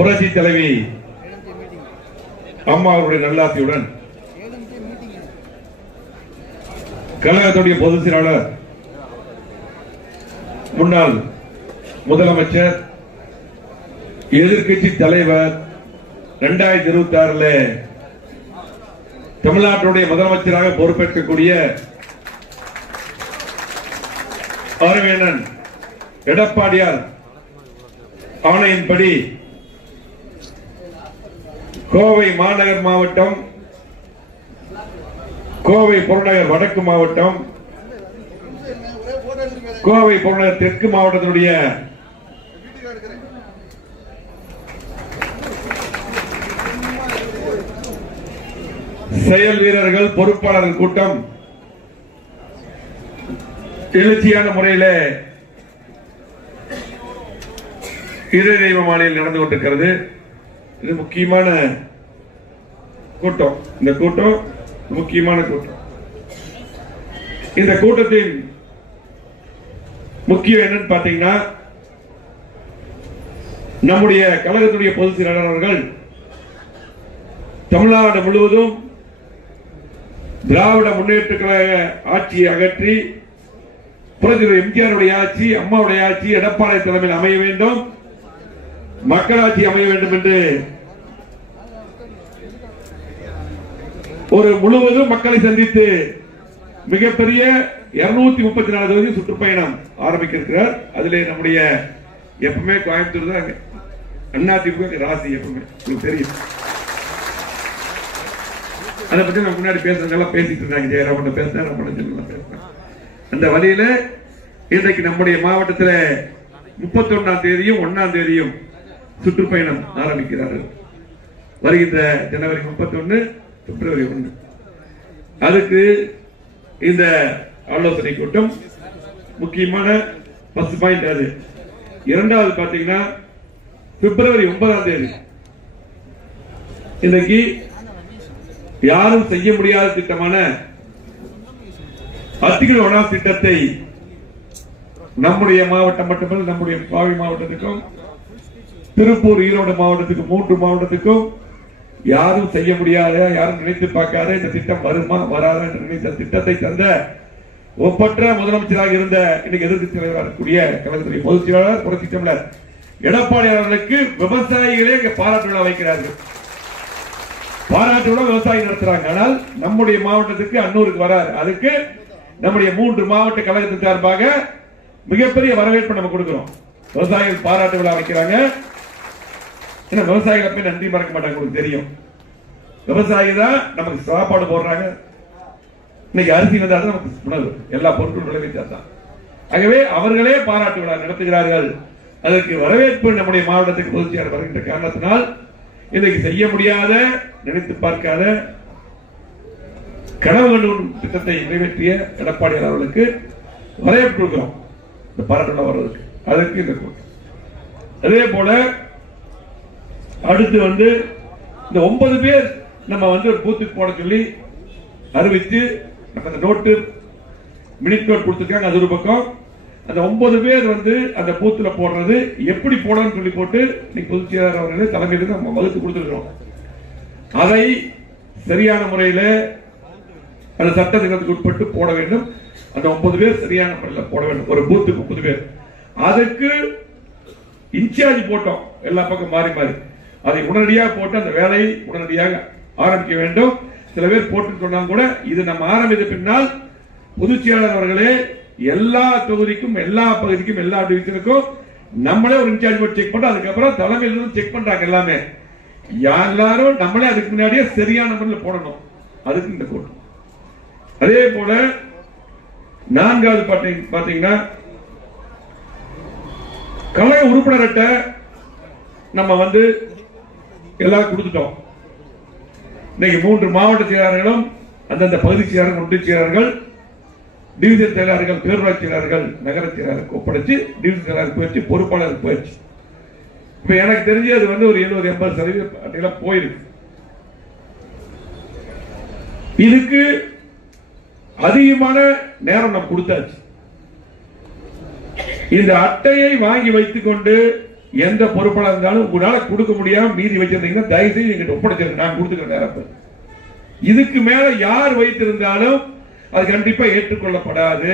புரட்சி தலைவி அம்மா அவருடைய நல்லாசியுடன் கழகத்துடைய பொதுச் செயலாளர் முன்னாள் முதலமைச்சர் எதிர்கட்சி தலைவர் 2026 தமிழ்நாட்டுடைய முதலமைச்சராக பொறுப்பேற்கக்கூடிய அருமையண்ணன் எடப்பாடியார் ஆணையின்படி கோவை மாநகர் மாவட்டம், கோவை புறநகர் வடக்கு மாவட்டம், கோவை புறநகர் தெற்கு மாவட்டத்தினுடைய செயல் வீரர்கள் பொறுப்பாளர்கள் கூட்டம் எழுச்சியான முறையில் இரு தெய்வ மாலையில் நடந்து கொண்டிருக்கிறது. இது முக்கியமான கூட்டம். இந்த கூட்டம் முக்கியமான கூட்டம். இந்த கூட்டத்தின் முக்கியம் என்னன்னு பாத்தீங்கன்னா, நம்முடைய கழகத்துடைய பொதுச் செயலாளர் அவர்கள் தமிழ்நாடு முழுவதும் திராவிட முன்னேற்ற கழக ஆட்சியை அகற்றி புரட்சி எம்ஜிஆருடைய ஆட்சி, அம்மாவுடைய ஆட்சி எடப்பாடி தலைமையில் அமைய வேண்டும், மக்களாட்சி அமைய வேண்டும் என்று ஒரு முழுவதும் மக்களை சந்தித்து மிகப்பெரிய 234 தொகுதி சுற்றுப்பயணம் ஆரம்பிக்க இருக்கிறார். அதிலே நம்முடைய எப்பவுமே கோயம்புத்தூர் தான் அதிமுக ராசி, எப்பவுமே உங்களுக்கு தெரியும். அதை பத்தி நான் முன்னாடி பேசுறதெல்லாம் பேசிட்டு இருந்தாங்க. ஜெயராமன் பேசினா பேசுறேன். அந்த வழியில இன்றைக்கு நம்முடைய மாவட்டத்தில் 31ஆம் தேதியும் 1ஆம் தேதியும் சுற்றுப்பயணம் ஆரம்பிக்கிறார்கள். வருகின்ற ஜனவரி 31, பிப்ரவரி 1. அதுக்கு இந்த ஆலோசனை கூட்டம் முக்கியமான ஃபர்ஸ்ட் பாயிண்ட். அது இரண்டாவது பாத்தீங்கன்னா பிப்ரவரி 9ஆம் தேதி இன்னைக்கு யாரும் செய்ய முடியாத திட்டமான அத்திக்கல் வனார் திட்டத்தை நம்முடைய மாவட்டம் மட்டுமல்ல, நம்முடைய பாவி மாவட்டத்துக்கும் திருப்பூர் ஈரோடு மாவட்டத்துக்கு 3 மாவட்டத்துக்கும் யாரும் செய்ய முடியாத, யாரும் நினைத்து பார்க்காத இந்த திட்டம் வருமா வராத என்று நினைத்த திட்டத்தை தந்த ஒப்பற்ற முதலமைச்சராக இருந்த இன்னைக்கு எதிர்க்கட்சி தலைவராக இருக்கக்கூடிய கழகத்துடைய பொதுச் செயலாளர் புரட்சி தமிழர் எடப்பாடி அவர்களுக்கு விவசாயிகளே பாராட்டு விழா வைக்கிறார்கள். பாராட்டு விழா விவசாயி நடத்துறாங்க. ஆனால் நம்முடைய மாவட்டத்துக்கு அன்னூருக்கு வராது. அதுக்கு நம்முடைய 3 மாவட்ட கழகத்தின் சார்பாக மிகப்பெரிய வரவேற்பு நம்ம கொடுக்கிறோம். விவசாயிகள் பாராட்டு விழா வைக்கிறாங்க. விவசாயிகளை போய் நன்றி மறக்க மாட்டாங்க. உங்களுக்கு தெரியும், விவசாயி தான் நமக்கு சாப்பாடு போடுறாங்க. இன்னைக்கு அரிசி வந்தால் தான் நமக்கு உணவு, எல்லா பொருட்களும் விளைவிச்சாதான். ஆகவே அவர்களே பாராட்டு விழா நடத்துகிறார்கள். அதற்கு வரவேற்பு நம்முடைய மாவட்டத்துக்கு பொதுச் செயலாளர் வருகின்ற காரணத்தினால் இன்றைக்கு செய்ய முடியாத, நினைத்து பார்க்காத, கனவு கண்டு திட்டத்தை நிறைவேற்றிய எடப்பாடி அவர்களுக்கு வரவேற்பு கொடுக்கிறோம். இந்த பாராட்டு விழா வர்றதுக்கு அதற்கு இந்த கூட்டம். அதே போல அடுத்து இந்த 9 பேர் நம்ம ஒரு பூத்துக்கு போட சொல்லி அறிவித்து அந்த நோட்டு மினிட் நோட் கொடுத்துருக்காங்க. அது ஒரு பக்கம். அந்த 9 பேர் அந்த பூத்துல போடுறது எப்படி போடணும்னு சொல்லி போட்டு இன்னைக்கு பொதுச் செயலாளர் அவர்களே தலைமையில் நம்ம வகுத்து கொடுத்துருக்கிறோம். அதை சரியான முறையில் அந்த சட்ட திட்டத்துக்கு உட்பட்டு போட வேண்டும். அந்த 9 பேர் சரியான முறையில் போட வேண்டும். ஒரு பூத்துக்கு 9 பேர். அதுக்கு இன்சார்ஜ் போட்டோம், எல்லா பக்கம் மாறி மாறி. அதை உடனடியாக போட்டு அந்த வேலையை உடனடியாக ஆரம்பிக்க வேண்டும். சில பேர் போட்டு சொன்னாங்க கூட, இது நம்ம ஆரம்பித்த பின்னால் பொதுச் செயலாளர் அவர்களே எல்லா தொகுதிக்கும், எல்லா பகுதிக்கும், எல்லா டிவிஷனுக்கும் நம்மளே ஒரு இன்சார்ஜ் போட்டு செக் பண்ணோம். அதுக்கப்புறம் தலைமையிலிருந்து செக் பண்றாங்க எல்லாமே. எல்லாரும் நம்மளே அதுக்கு முன்னாடியே சரியான முறையில் போடணும். அதுக்கு இந்த கூட்டம். அதே போல 4வது பாத்தீங்கன்னா கழக உறுப்பினர் அட்டை நம்ம எல்லாம் கொடுத்துட்டோம். இன்னைக்கு 3 மாவட்ட செயலாளர்களும் அந்தந்த பகுதி செயலாளர்கள், ஒன்றிய செயலாளர்கள், டிவிஷன் செயலாளர்கள், பேரூராட்சி செயலாளர்கள், நகர செயலாளருக்கு ஒப்படைச்சு டிவிஷன் செயலாளருக்கு போயிடுச்சு, பொறுப்பாளருக்கு போயிடுச்சு. இப்ப எனக்கு தெரிஞ்சு அது ஒரு 70-80% போயிருக்கு. இதுக்கு அதிகமான நேரம் நம்ம கொடுத்தாச்சு. இந்த அட்டையை வாங்கி வைத்துக் கொண்டு எந்த பொறுப்பாளர் இருந்தாலும் உங்களால கொடுக்க முடியாம மீதி வச்சிருந்தீங்கன்னா தயவு செய்து எங்கிட்ட ஒப்படைச்சிருங்க, நான் கொடுத்துக்கிறேன் நேரத்தை. இதுக்கு மேல யார் வைத்திருந்தாலும் அது கண்டிப்பா ஏற்றுக்கொள்ளப்படாது,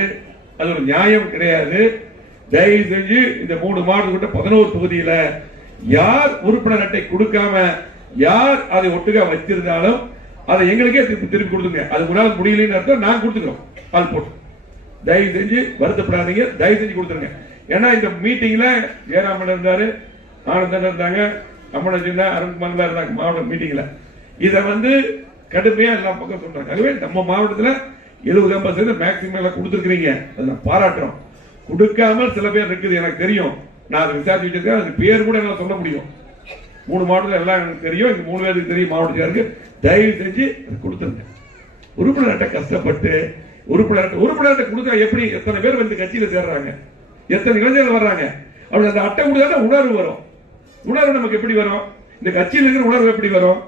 அது ஒரு நியாயம் கிடையாது. தயவு செஞ்சு இந்த 3 மாவட்டத்துக்கிட்ட 11 தொகுதியில யார் உறுப்பினர் அட்டை கொடுக்காம யார் அதை ஒட்டுக்கா வச்சிருந்தாலும் அதை எங்களுக்கே திருப்பி கொடுத்துங்க. அது உங்களால் முடியலன்னு அர்த்தம், நான் கொடுத்துக்கிறோம் ஆள் போட்டு. தயவு செஞ்சு வருத்தப்படாதீங்க, தயவு செஞ்சு கொடுத்துருங்க. ஏன்னா இந்த மீட்டிங்ல ஜெயராமன் இருந்தாரு, ஆனந்தன் இருந்தாங்க, அம்மன் அருண்குமார் இருந்தாங்க மாவட்ட மீட்டிங்ல. இதை கடுமையா எல்லா பக்கம் சொல்றாங்க. அதுவே நம்ம மாவட்டத்தில் 70-80% மேக்சிமம் எல்லாம் கொடுத்துருக்கீங்க, அதை நான் பாராட்டுறோம். கொடுக்காம சில பேர் இருக்குது, எனக்கு தெரியும். நான் அதை விசாரிச்சு வச்சிருக்கேன், அதுக்கு பேர் கூட என்னால சொல்ல முடியும். 3 மாவட்டத்தில் எல்லாம் எனக்கு தெரியும், இந்த 3 பேருக்கு தெரியும் மாவட்டத்திற்கு. தயவு செஞ்சு கொடுத்துருங்க. உறுப்பினர் அட்டை கஷ்டப்பட்டு உறுப்பினர் கொடுத்தா எப்படி எத்தனை பேர் கட்சியில சேர்றாங்க, எத்தனை இளைஞர்கள் வர்றாங்க. அப்படி அந்த அட்டை கொடுத்தா உணர்வு வரும். உணர்வு நமக்கு எப்படி வரும்? இந்த கட்சியில் இருக்கிற உணர்வு எப்படி வரும்?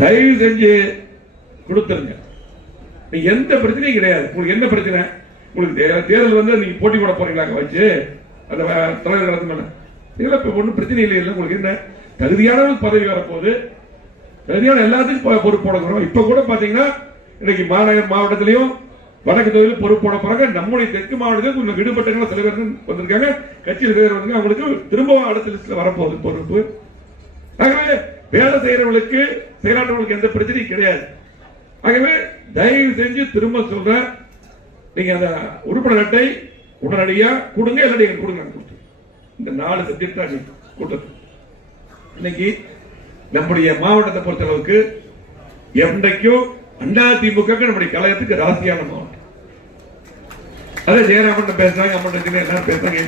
தயவு செஞ்சு கொடுத்துருங்க. நீங்க எந்த பிரச்சனையும் கிடையாது. உங்களுக்கு என்ன பிரச்சனை? உங்களுக்கு தேர்தல் நீங்க போட்டி போட போறீங்களா வச்சு அந்த தலைவர் நடத்த ஒன்றும் பிரச்சனை இல்லை. உங்களுக்கு என்ன தகுதியான பதவி வரப்போகுது, தகுதியான எல்லாத்துக்கும் பொறுப்பு போட போறோம். இப்ப கூட பாத்தீங்கன்னா இன்னைக்கு மாநகர் மாவட்டத்திலையும் வடக்கு தொகுதியில் பொறுப்பு போட போறாங்க. நம்முடைய தெற்கு மாவட்டத்தில் கொஞ்சம் விடுபட்ட சில பேர் வந்திருக்காங்க, கட்சியில் பேர் வந்து அவங்களுக்கு திரும்பவும் அடுத்த லிஸ்ட்ல வரப்போகுது பொறுப்பு. ஆகவே வேலை செய்யறவங்களுக்கு செயலாளர்களுக்கு எந்த பிரச்சனையும் கிடையாது. ஆகவே தயவு செஞ்சு திரும்ப சொல்ற, நீங்க அந்த உறுப்பினர் அட்டை உடனடியா கொடுங்க, இல்லாட்டி கொடுங்க. இந்த 4 சப்ஜெக்ட் கூட்டத்தில் இன்னைக்கு நம்முடைய மாவட்டத்தை பொறுத்தளவுக்கு என்றைக்கும் அதிமுக நம்முடைய கழகத்துக்கு ராசியான மாவட்டம். அதே ஜெயராமன் பேசுறாங்க, அம்மன் எல்லாரும் பேசுறாங்க.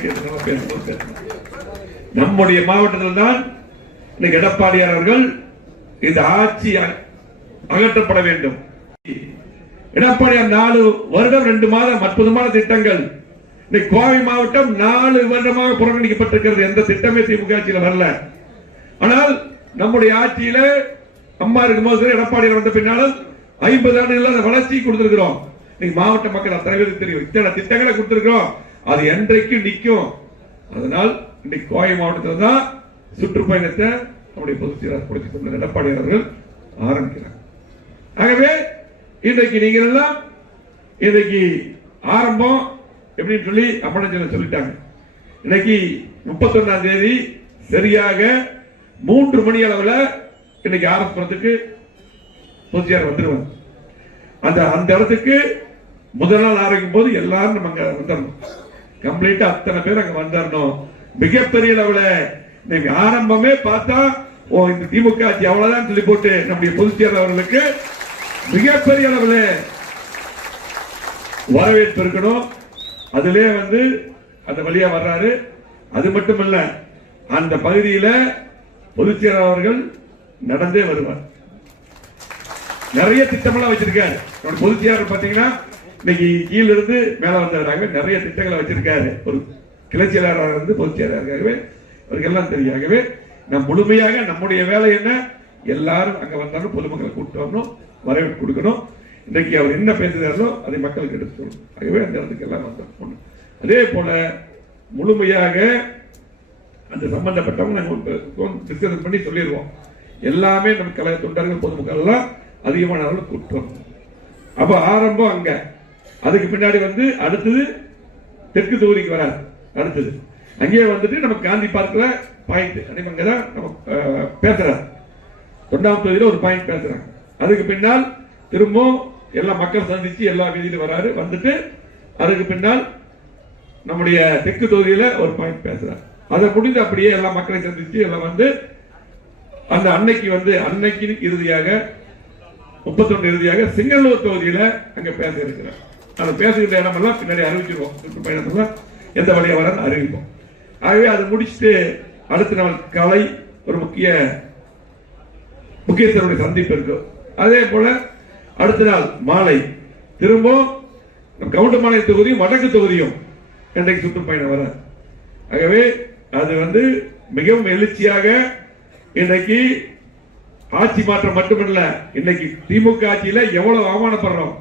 நம்முடைய மாவட்டத்தில் தான் இன்னைக்கு எடப்பாடியார் அவர்கள் இந்த ஆட்சி அகற்றப்பட வேண்டும். எடப்பாடியார் 4 வருடம் 2 மாதம் அற்புதமான திட்டங்கள். இன்னைக்கு கோவை மாவட்டம் 4 வருடமாக புறக்கணிக்கப்பட்டிருக்கிறது. எந்த திட்டமே திமுக ஆட்சியில் வரல. ஆனால் நம்முடைய ஆட்சியில அம்மா இருக்கும்போது எடப்பாடியார் வந்த பின்னாலும் 50 ஆண்டுகள் வளர்ச்சி கொடுத்திருக்கிறோம். இன்னைக்கு மாவட்ட மக்கள் அத்தனை பேருக்கு தெரியும், இத்தனை திட்டங்களை கொடுத்திருக்கிறோம். அது என்றைக்கு நிற்கும். அதனால் இன்னைக்கு கோவை மாவட்டத்தில் தான் சுற்றுப்பயணத்தை நம்முடைய பொதுச் செயலாளர் எடப்பாடியார் அவர்கள் ஆரம்பிக்கிறார். ஆகவே இன்றைக்கு நீங்கள் எல்லாம் இன்றைக்கு ஆரம்பம் எப்படின்னு சொல்லி அம்மன் சொல்லிட்டாங்க. இன்னைக்கு 31ஆம் தேதி சரியாக 3 மணி அளவில் இன்னைக்கு ஆரம்பத்துக்கு பொதுச்செயலாளர் வந்துருவாங்க. அந்த இடத்துக்கு முதல் நாள் ஆரம்பிக்கும் போது எல்லாரும் நம்ம அங்க வந்துடணும். கம்ப்ளீட்டா அத்தனை பேர் அங்க வந்துடணும். மிகப்பெரிய அளவில் இன்னைக்கு ஆரம்பமே பார்த்தா இந்த திமுக ஆட்சி அவ்வளவுதான் சொல்லி போட்டு நம்முடைய பொதுச் செயலாளர் அவர்களுக்கு மிகப்பெரிய அளவில் வரவேற்பு இருக்கணும். அதிலே அந்த வழியா வர்றாரு. அது மட்டுமல்ல, அந்த பகுதியில பொதுச் செயலாளர் அவர்கள் நடந்தே வருவார். நிறைய திட்டமெல்லாம் வச்சிருக்காரு. பொதுச் செயலாளர் பாத்தீங்கன்னா இன்னைக்கு கீழ இருந்து மேல வந்தாங்க, நிறைய திட்டங்களை வச்சிருக்காரு. ஒரு கிளை செயலாளர் பொதுச் செயலாளர் அவருக்கு எல்லாம் தெரியும். ஆகவே நம் முழுமையாக நம்முடைய வேலை என்ன, எல்லாரும் அங்க வந்தாலும் பொதுமக்களை கூப்பிட்டு வரணும், வரவேற்பு கொடுக்கணும். இன்றைக்கு அவர் என்ன பேசுகிறாரோ அதை மக்களுக்கு எடுத்து சொல்லணும். ஆகவே அந்த இடத்துக்கு எல்லாம் வந்தோம். அதே போல முழுமையாக அந்த சம்பந்தப்பட்டவங்க நாங்கள் டிஸ்கஸ் பண்ணி சொல்லிடுவோம். எல்லாமே நம்ம கழக தொண்டர்கள் பொதுமக்கள் எல்லாம் அதிகமான அளவில் கூப்பிட்டு வரணும். அப்ப ஆரம்பம் அங்க, அதுக்கு பின்னாடி அடுத்தது தெற்கு தொகுதிக்கு வராது. அடுத்தது அங்கேயே நம்ம காந்தி பார்க்ல பாயிண்ட் அங்கதான் நம்ம பேசுறாரு. 9ஆம் தொகுதியில ஒரு பாயிண்ட் பேசுறாங்க. அதுக்கு பின்னால் திரும்ப எல்லா மக்கள் சந்திச்சு எல்லா வீதியிலும் வராரு. அதுக்கு பின்னால் நம்முடைய தெற்கு தொகுதியில ஒரு பாயிண்ட் பேசுறாரு. அதை முடிந்து அப்படியே எல்லா மக்களை சந்திச்சு எல்லாம் அந்த அன்னைக்கு இறுதியாக 31 இறுதியாக சிங்களூர் தொகுதியில அங்க பேச இருக்கிறார். அந்த பேசுகின்ற இடமெல்லாம் பின்னாடி அறிவிச்சிருவோம். சுற்றுப்பயணத்துல எந்த வழியா வர அறிவிப்போம். ஆகவே அது முடிச்சுட்டு அடுத்த நாள் காலை ஒரு முக்கியஸ்தருடைய சந்திப்பு இருக்கும். அதே போல அடுத்த நாள் மாலை திரும்ப கவுண்டமலை தொகுதியும் வடக்கு தொகுதியும் இன்றைக்கு சுற்றுப்பயணம் வர. ஆகவே அது மிகவும் எழுச்சியாக இன்றைக்கு ஆட்சி மாற்றம் மட்டுமல்ல, இன்னைக்கு திமுக ஆட்சியில எவ்வளவு அவமானப்படுறோம்.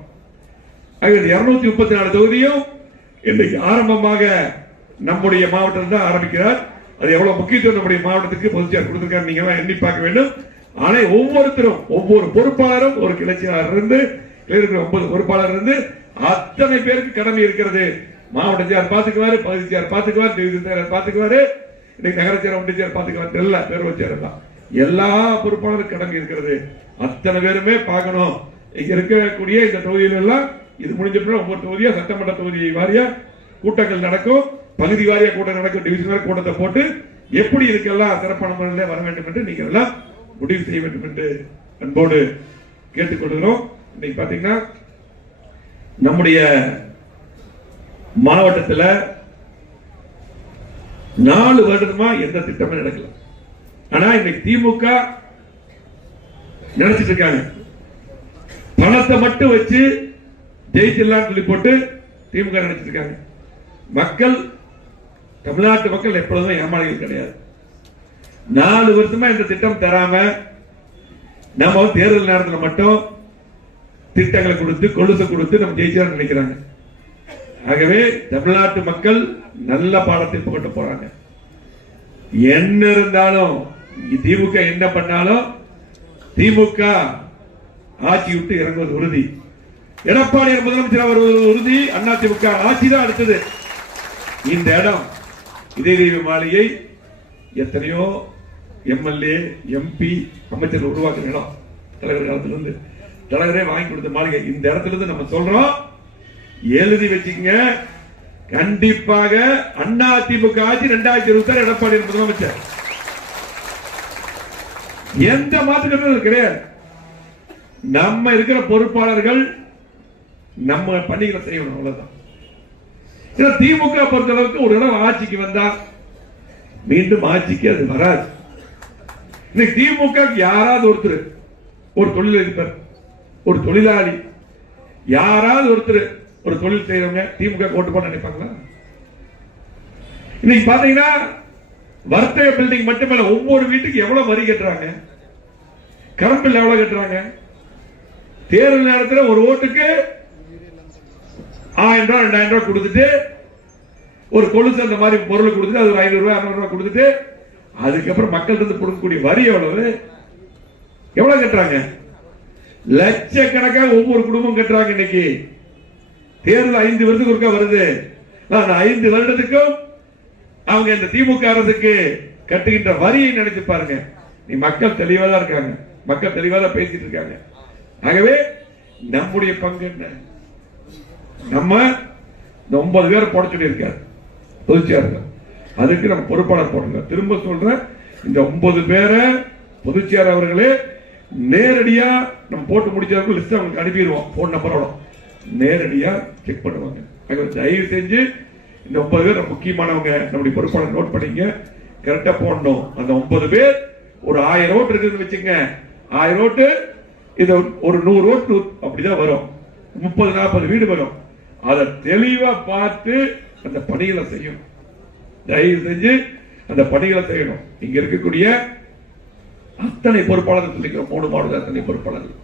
234 தொகுதியும் இன்றைக்கு ஆரம்பமாக நம்முடைய மாவட்டம் தான் ஆரம்பிக்கிறார். அது எவ்வளவு முக்கியத்துவம் நம்முடைய மாவட்டத்துக்கு பொதுச்செயலாளர் கொடுத்திருக்காரு நீங்க எல்லாம் எண்ணி பார்க்க வேண்டும். ஆனா ஒவ்வொருத்தரும் ஒவ்வொரு பொறுப்பாளரும் ஒரு கிளைச்செயலாளர் இருந்து 9 பொறுப்பாளர் இருந்து அத்தனை பேருக்கு கடமை இருக்கிறது. மாவட்ட செயலர் பாத்துக்குவாரு, பகுதி செயலர் பாத்துக்குவாரு, டிவிஷன் செயலர் பாத்துக்குவாரு, இன்னைக்கு நகர செயலர் ஒன்றிய செயலர் பாத்துக்குவாரு, எல்லா பேரவை செயலர் தான் எல்லா பொறுப்பாளருக்கு கடமை இருக்கிறது. அத்தனை பேருமே பார்க்கணும். இங்க இருக்கக்கூடிய இந்த தொகுதியில எல்லாம் இது முடிஞ்ச ஒவ்வொரு தொகுதியா சட்டமன்ற தொகுதி வாரியா கூட்டங்கள் நடக்கும், பகுதி வாரியா கூட்டம் நடக்கும், டிவிஷன் கூட்டத்தை போட்டு எப்படி இதுக்கெல்லாம் சிறப்பான முறையில் வர வேண்டும் என்று நீங்க எல்லாம் முடிவு செய்ய வேண்டும் என்று அன்போடு கேட்டுக்கொள்கிறோம். இன்னைக்கு பாத்தீங்கன்னா நம்முடைய மாவட்டத்தில் 4 வருடமா எந்த திட்டமும் நடக்கல. ஆனா இன்னைக்கு திமுக நினைச்சிட்டு இருக்காங்க பணத்தை மட்டும் வச்சு ஜெயிச்சிடலாம் சொல்லி போட்டு திமுக நினைச்சிட்டு இருக்காங்க. மக்கள், தமிழ்நாட்டு மக்கள் எப்பொழுதுமே ஏமாளிகள் கிடையாது. 4 வருஷமா இந்த திட்டம் தராம நம்ம தேர்தல் நேரத்தில் மட்டும் திட்டங்களை கொடுத்து கொலுசை கொடுத்து நம்ம ஜெயிச்சா நினைக்கிறாங்க. ஆகவே தமிழ்நாட்டு மக்கள் நல்ல பாடத்தை புகட்ட போறாங்க. என்ன இருந்தாலும் திமுக என்ன பண்ணாலும் திமுக ஆட்சி விட்டு இறங்குவது உறுதி. எடப்பாடி முதலமைச்சர் வருவது உறுதி. அண்ணா திமுக ஆட்சி தான் அடுத்தது. இந்த இடம் இதய தெய்வ மாளிகை எத்தனையோ எம்எல்ஏ எம்பி அமைச்சர் உருவாக்குற இடம். தலைவர் காலத்திலிருந்து தலைவரே வாங்கி கொடுத்த மாளிகை. இந்த இடத்துல இருந்து நம்ம சொல்றோம், எழுதி வச்சுக்கங்க. கண்டிப்பாக அண்ணா திமுக ஆட்சி 2026 எடப்பாடி முதலமைச்சர். எந்த மாற்றுக்கிறது கிடையாது. நம்ம இருக்கிற பொறுப்பாளர்கள் நம்ம பணிகளை செய்யணும், அவ்வளவுதான். திமுக பொறுத்தளவுக்கு ஒரு இடம் ஆட்சிக்கு வந்தா மீண்டும் ஆட்சிக்கு அது வராது. இன்னைக்கு திமுக யாராவது ஒருத்தர், ஒரு தொழிலதிபர், ஒரு தொழிலாளி, யாராவது ஒருத்தர் ஒரு தொழில் செய்யறவங்க திமுக ஓட்டு போட நினைப்பாங்களா? இன்னைக்கு பாத்தீங்கன்னா வர்த்தக பில்டிங் மட்டுமல்ல, ஒவ்வொரு வீட்டுக்கு எவ்வளவு வரி கட்டுறாங்க, கரண்ட் பில் எவ்வளவு கட்டுறாங்க. தேர்தல் நேரத்தில் ஒரு ஓட்டுக்கு 1000 ரூபாய் 2000 ரூபாய் கொடுத்துட்டு ஒரு கொலுசு அந்த மாதிரி பொருள் கொடுத்துட்டு அது 500 ரூபாய் 600 ரூபாய் கொடுத்துட்டு அதுக்கப்புறம் மக்கள் இருந்து கொடுக்கக்கூடிய வரி எவ்வளவு கட்டுறாங்க? லட்சக்கணக்காக ஒவ்வொரு குடும்பம் கட்டுறாங்க. இன்னைக்கு தேர்தல் 5 வருஷத்துக்கு ஒருக்கா வருது. 5 வருடத்துக்கும் அவங்க இந்த திமுக அரசுக்கு கட்டுகின்ற வரியை நினைச்சு பாருங்க. நீ மக்கள் தெளிவா தான் இருக்காங்க, மக்கள் தெளிவா தான் பேசிட்டு இருக்காங்க. ஆகவே நம்முடைய பங்கு என்ன? நம்ம 9 பேர் போட சொல்லி இருக்காரு பொதுச்செயலாளர். அதுக்கு நம்ம பொறுப்பாளர் போடுங்க. திரும்ப சொல்றேன், இந்த 9 பேரை பொதுச்செயலாளர் அவர்களே நேரடியா நம்ம போட்டு முடிச்சவர்கள் லிஸ்ட் அவங்களுக்கு அனுப்பிடுவோம். போன் நம்பரோட நேரடியா செக் பண்ணுவாங்க. தயவு செஞ்சு இந்த 9 பேர் முக்கியமானவங்க, நம்முடைய பொறுப்பாளர் நோட் பண்ணிங்க, கரெக்டா போடணும். அந்த 9 பேர் ஒரு 1000 ஓட்டு இருக்குன்னு வச்சுங்க. 1000 ஓட்டு இது ஒரு 100 ஓட்டு அப்படிதான் வரும். 30-40 வீடு வரும். அதை தெளிவா பார்த்து அந்த பணிகளை செய்யணும். தயவு செஞ்சு அந்த பணிகளை செய்யணும். இங்க இருக்கக்கூடிய அத்தனை பொறுப்பாளர்கள் சொல்லிக்கிறோம், 3 மாவட்ட அத்தனை பொறுப்பாளர்கள்.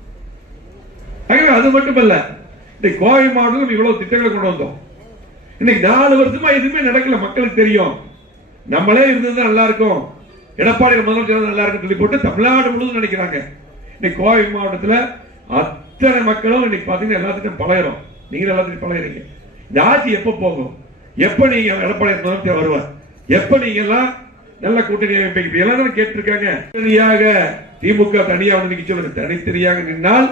ஆகவே அது மட்டுமல்ல, இன்னைக்கு கோவை மாவட்டத்தில் இவ்வளவு திட்டங்களை கொண்டு வந்தோம். இன்னைக்கு 4 வருஷமா எதுவுமே நடக்கல. மக்களுக்கு தெரியும், நம்மளே இருந்தது நல்லா இருக்கும், எடப்பாடி முதலமைச்சர் நல்லா இருக்கும் சொல்லி போட்டு தமிழ்நாடு முழுவதும் நினைக்கிறாங்க. இன்னைக்கு கோவை மாவட்டத்தில் அத்தனை மக்களும் இன்னைக்கு பாத்தீங்கன்னா எல்லாத்துக்கும் பழகிறோம். நீங்க எல்லாத்துக்கும் பழகிறீங்க. இந்த ஆட்சி எப்ப போகும், எப்ப நீங்க எடப்பாடி முதலமைச்சர் வருவார், எப்ப நீங்க எல்லாம் நல்ல கூட்டணி அமைப்பீங்க எல்லாம் கேட்டு இருக்காங்க. தனியாக திமுக தனியா வந்து நிக்க சொல்லுங்க. தனித்தனியாக நின்னால்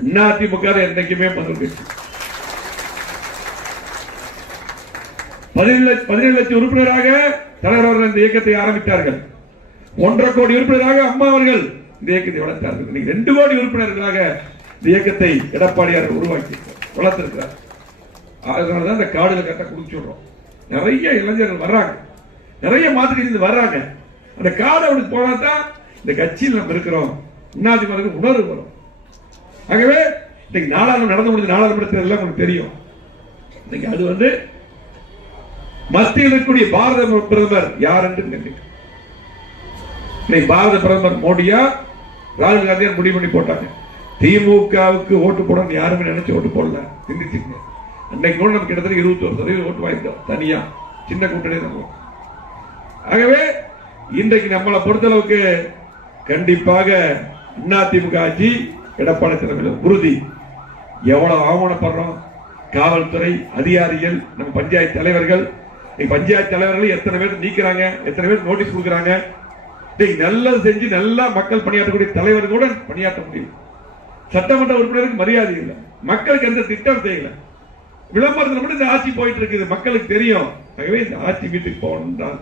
அண்ணா திமுக என்றைக்குமே முதல் கட்சி. 17 லட்சம் உறுப்பினராக தலைவர் அவர்கள் இந்த இயக்கத்தை ஆரம்பித்தார்கள். 1.5 கோடி உறுப்பினராக அம்மா அவர்கள் இந்த இயக்கத்தை வளர்த்தார்கள். இன்னைக்கு 2 கோடி உறுப்பினர்களாக இந்த இயக்கத்தை எடப்பாடியார் உருவாக்கி வளர்த்திருக்கிறார். அதனாலதான் இந்த காடுல கட்ட கொடுத்து சொல்றோம். நிறைய இளைஞர்கள் வர்றாங்க, நிறைய மாத்திரை வர்றாங்க. அந்த காடு அவனுக்கு போனாதான் இந்த கட்சியில் நம்ம இருக்கிறோம் உணர்வு வரும். ஆகவே இன்னைக்கு நாடாளுமன்றம் நடந்து முடிஞ்ச நாடாளுமன்றத்தில் எல்லாம் உங்களுக்கு தெரியும். இன்னைக்கு அது மத்தியில் இருக்கக்கூடிய பாரத பிரதமர் யார் என்று இன்னைக்கு பாரத பிரதமர் மோடியா ராகுல் காந்தியா முடிவு பண்ணி போட்டாங்க. திமுகவுக்கு ஓட்டு போடணும் யாருமே நினைச்சு ஓட்டு போடல. சிந்திச்சுங்க. அன்னைக்கு நம்ம கிட்டத்தட்ட 21% ஓட்டு வாங்கிட்டோம் தனியா, சின்ன கூட்டணி. ஆகவே இன்றைக்கு நம்மளை பொறுத்தளவுக்கு கண்டிப்பாக அதிமுக ஆட்சி எடப்பாடி தலைமையில் உறுதி. எவ்வளவு அவமானப்படுறோம். காவல்துறை அதிகாரிகள், நம்ம பஞ்சாயத்து தலைவர்கள், பஞ்சாயத்து தலைவர்கள் எத்தனை பேர் நீக்கிறாங்க, எத்தனை பேர் நோட்டீஸ் கொடுக்குறாங்க. நல்லது செஞ்சு நல்லா மக்கள் பணியாற்றக்கூடிய தலைவர் கூட பணியாற்ற முடியும். சட்டமன்ற உறுப்பினருக்கு மரியாதை இல்லை, மக்களுக்கு எந்த திட்டம் செய்யல, விளம்பரத்தில் மட்டும் இந்த ஆட்சி போயிட்டு இருக்குது, மக்களுக்கு தெரியும். ஆகவே இந்த ஆட்சி வீட்டுக்கு போகணும்,